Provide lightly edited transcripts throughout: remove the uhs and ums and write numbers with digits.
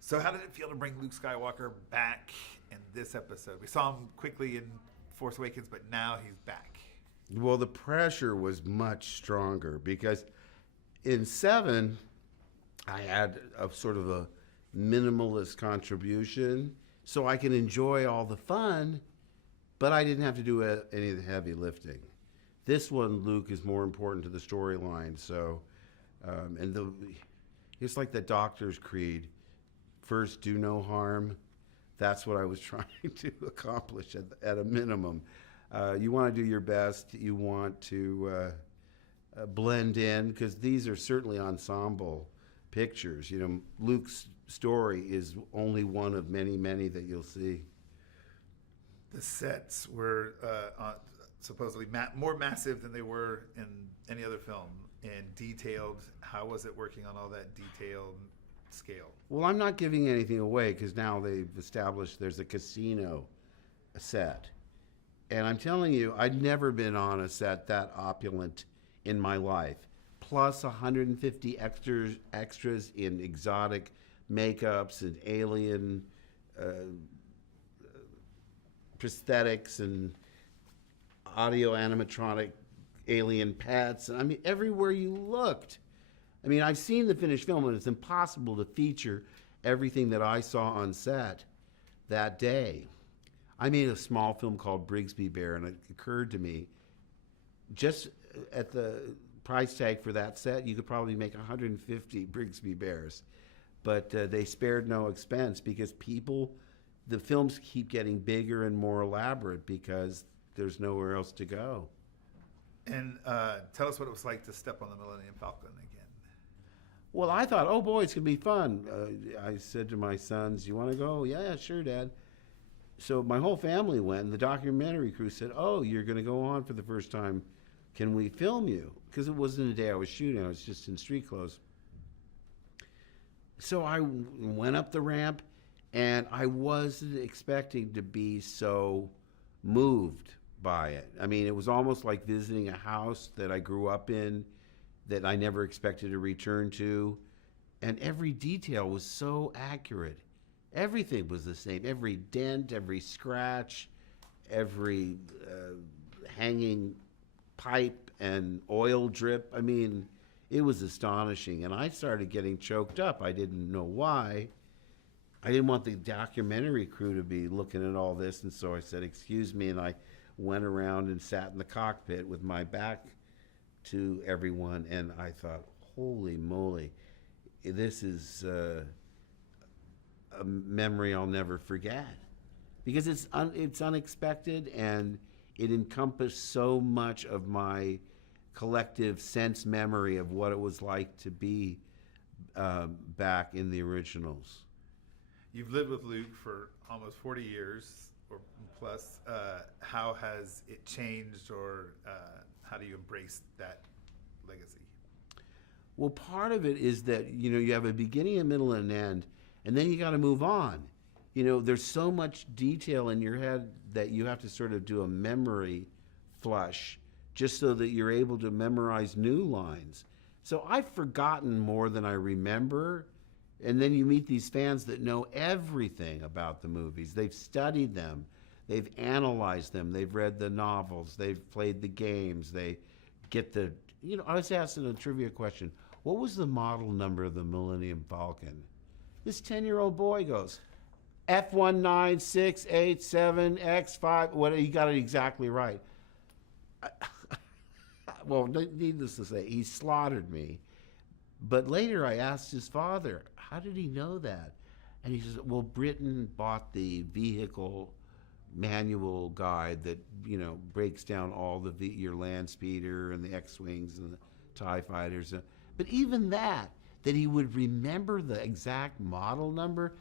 So how did it feel to bring Luke Skywalker back in this episode? We saw him quickly in Force Awakens, but now he's back. Well, the pressure was much stronger because in 7, I had a sort of a minimalist contribution so I can enjoy all the fun, but I didn't have to do any of the heavy lifting. This one, Luke is more important to the storyline. So, it's like the Doctor's Creed: first, do no harm. That's what I was trying to accomplish at a minimum. You want to do your best. You want to blend in, because these are certainly ensemble pictures. You know, Luke's story is only one of many, many that you'll see. The sets were supposedly more massive than they were in any other film, and detailed. How was it working on all that detailed scale? Well, I'm not giving anything away because now they've established there's a casino set. And I'm telling you, I'd never been on a set that opulent in my life. Plus 150 extras in exotic makeups and alien prosthetics and audio animatronic alien pets. I mean, everywhere you looked. I mean, I've seen the finished film, and it's impossible to feature everything that I saw on set that day. I made a small film called Brigsby Bear, and it occurred to me, just at the price tag for that set, you could probably make 150 Brigsby Bears. But they spared no expense because the films keep getting bigger and more elaborate because there's nowhere else to go. And tell us what it was like to step on the Millennium Falcon again. Well, I thought, oh boy, it's going to be fun. I said to my sons, you want to go? Yeah, sure, Dad. So my whole family went, and the documentary crew said, oh, you're going to go on for the first time. Can we film you? Because it wasn't a day I was shooting. I was just in street clothes. So I went up the ramp, and I wasn't expecting to be so moved by it. I mean, it was almost like visiting a house that I grew up in that I never expected to return to. And every detail was so accurate. Everything was the same. Every dent, every scratch, every hanging pipe and oil drip. I mean, it was astonishing. And I started getting choked up. I didn't know why. I didn't want the documentary crew to be looking at all this. And so I said, excuse me. And I went around and sat in the cockpit with my back to everyone. And I thought, holy moly, this is a memory I'll never forget. Because it's unexpected, and it encompassed so much of my collective sense memory of what it was like to be back in the originals. You've lived with Luke for almost 40 years or plus. How has it changed, or how do you embrace that legacy? Well, part of it is that, you know, you have a beginning, a middle, and an end, and then you got to move on. You know, there's so much detail in your head that you have to sort of do a memory flush just so that you're able to memorize new lines. So I've forgotten more than I remember. And then you meet these fans that know everything about the movies. They've studied them. They've analyzed them. They've read the novels. They've played the games. They get the, you know, I was asking a trivia question. What was the model number of the Millennium Falcon? This 10-year-old boy goes, F19687X5. What, he got it exactly right. Well, needless to say, he slaughtered me. But later I asked his father, how did he know that? And he says, well, Britain bought the vehicle manual guide that, you know, breaks down all your land speeder and the X-Wings and the TIE fighters. But even that he would remember the exact model number,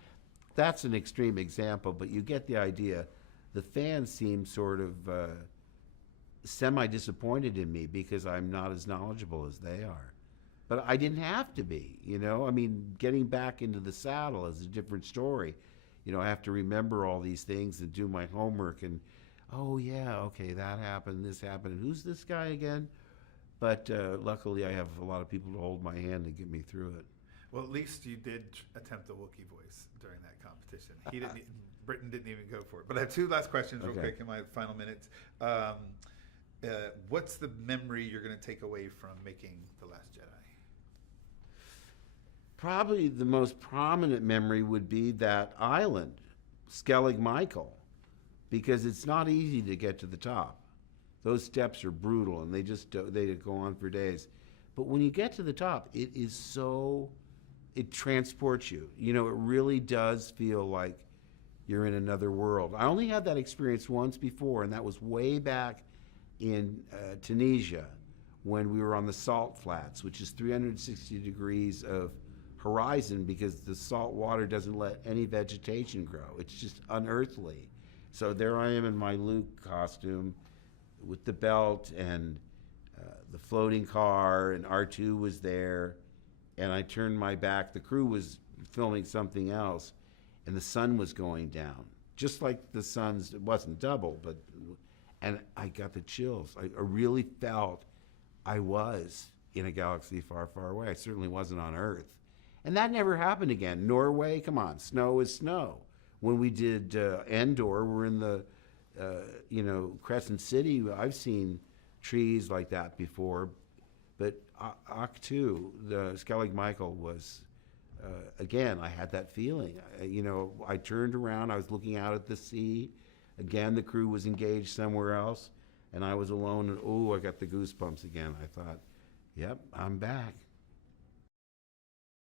that's an extreme example, but you get the idea. The fans seem sort of semi-disappointed in me because I'm not as knowledgeable as they are. But I didn't have to be, you know? I mean, getting back into the saddle is a different story. You know, I have to remember all these things and do my homework and, oh yeah, okay, that happened, this happened, and who's this guy again? But luckily I have a lot of people to hold my hand and get me through it. Well, at least you did attempt the Wookiee voice during that competition. He didn't. Britain didn't even go for it. But I have two last questions, real quick, in my final minutes. What's the memory you're going to take away from making The Last Jedi? Probably the most prominent memory would be that island, Skellig Michael, because it's not easy to get to the top. Those steps are brutal, and they go on for days. But when you get to the top, it transports you. You know, it really does feel like you're in another world. I only had that experience once before, and that was way back in Tunisia when we were on the salt flats, which is 360 degrees of horizon because the salt water doesn't let any vegetation grow. It's just unearthly. So there I am in my Luke costume with the belt and the floating car, and R2 was there, and I turned my back. The crew was filming something else, and the sun was going down, just like the sun's, it wasn't double, and I got the chills. I really felt I was in a galaxy far, far away. I certainly wasn't on Earth. And that never happened again. Norway, come on, snow is snow. When we did Endor, we're in the, Crescent City. I've seen trees like that before, but Ahch-To, the Skellig Michael was, again, I had that feeling. I turned around, I was looking out at the sea. Again, the crew was engaged somewhere else, and I was alone, and I got the goosebumps again. I thought, yep, I'm back.